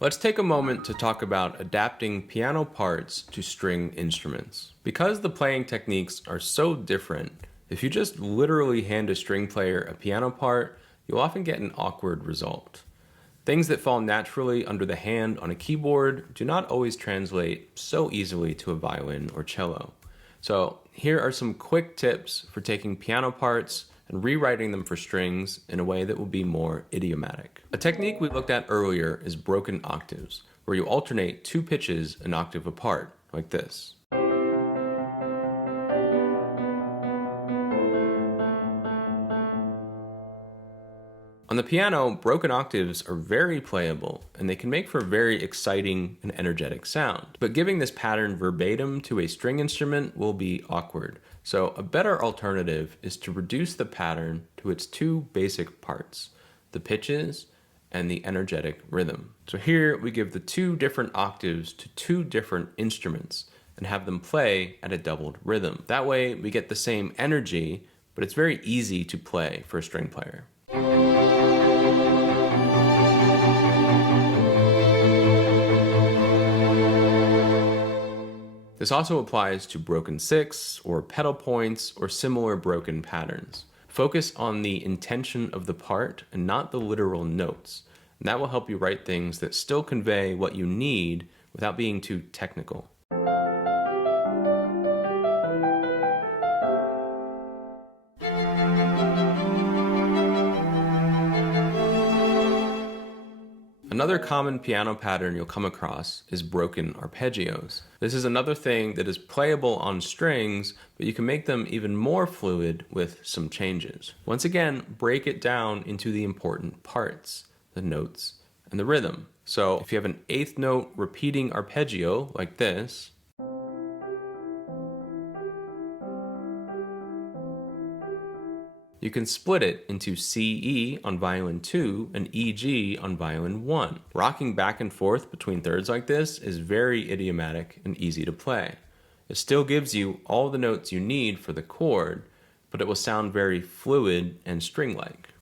Let's take a moment to talk about adapting piano parts to string instruments. Because the playing techniques are so different, if you just literally hand a string player a piano part, you'll often get an awkward result. Things that fall naturally under the hand on a keyboard do not always translate so easily to a violin or cello. So here are some quick tips for taking piano parts and rewriting them for strings in a way that will be more idiomatic. A technique we looked at earlier is broken octaves, where you alternate two pitches an octave apart, like this. On the piano, broken octaves are very playable, and they can make for a very exciting and energetic sound. But giving this pattern verbatim to a string instrument will be awkward, so a better alternative is to reduce the pattern to its two basic parts, the pitches and the energetic rhythm. So here we give the two different octaves to two different instruments and have them play at a doubled rhythm. That way we get the same energy, but it's very easy to play for a string player. This also applies to broken sixths or pedal points or similar broken patterns. Focus on the intention of the part and not the literal notes, and that will help you write things that still convey what you need without being too technical. Another common piano pattern you'll come across is broken arpeggios. This is another thing that is playable on strings, but you can make them even more fluid with some changes. Once again, break it down into the important parts, the notes and the rhythm. So if you have an eighth note repeating arpeggio like this, you can split it into CE on violin 2 and EG on violin 1. Rocking back and forth between thirds like this is very idiomatic and easy to play. It still gives you all the notes you need for the chord, but it will sound very fluid and string-like.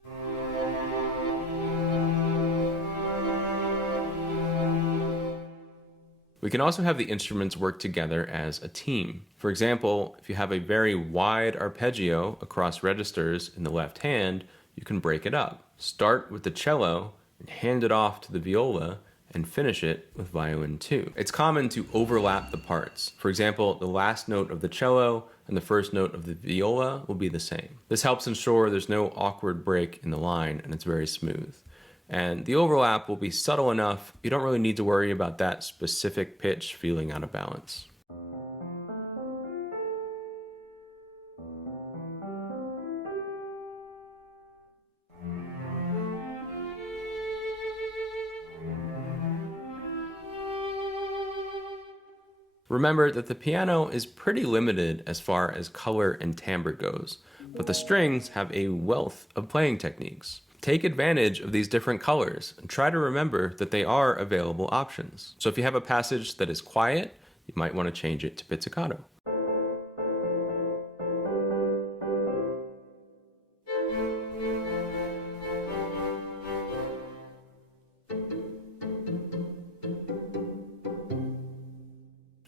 We can also have the instruments work together as a team. For example, if you have a very wide arpeggio across registers in the left hand, you can break it up. Start with the cello and hand it off to the viola and finish it with violin 2. It's common to overlap the parts. For example, the last note of the cello and the first note of the viola will be the same. This helps ensure there's no awkward break in the line and it's very smooth. And the overlap will be subtle enough, you don't really need to worry about that specific pitch feeling out of balance. Remember that the piano is pretty limited as far as color and timbre goes, but the strings have a wealth of playing techniques. Take advantage of these different colors and try to remember that they are available options. So if you have a passage that is quiet, you might want to change it to pizzicato.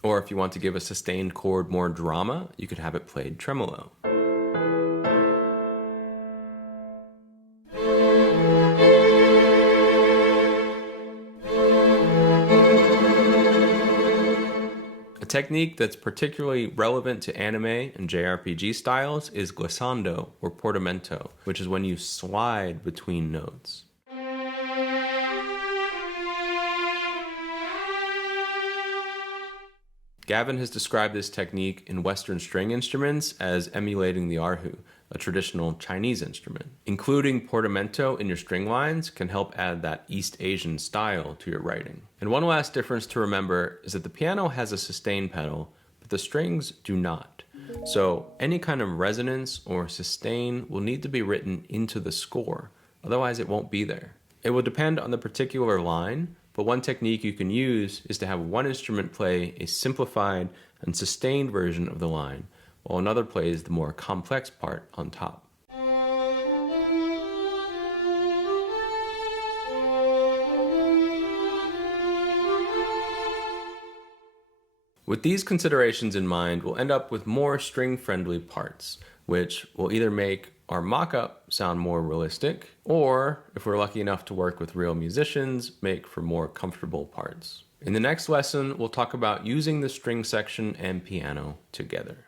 Or if you want to give a sustained chord more drama, you could have it played tremolo. A technique that's particularly relevant to anime and JRPG styles is glissando or portamento, which is when you slide between notes. Gavin has described this technique in Western string instruments as emulating the erhu, a traditional Chinese instrument. Including portamento in your string lines can help add that East Asian style to your writing. And one last difference to remember is that the piano has a sustain pedal, but the strings do not. So any kind of resonance or sustain will need to be written into the score, otherwise it won't be there. It will depend on the particular line, but one technique you can use is to have one instrument play a simplified and sustained version of the line, while another plays the more complex part on top. With these considerations in mind, we'll end up with more string-friendly parts, which will either make our mock-up sound more realistic, or, if we're lucky enough to work with real musicians, make for more comfortable parts. In the next lesson, we'll talk about using the string section and piano together.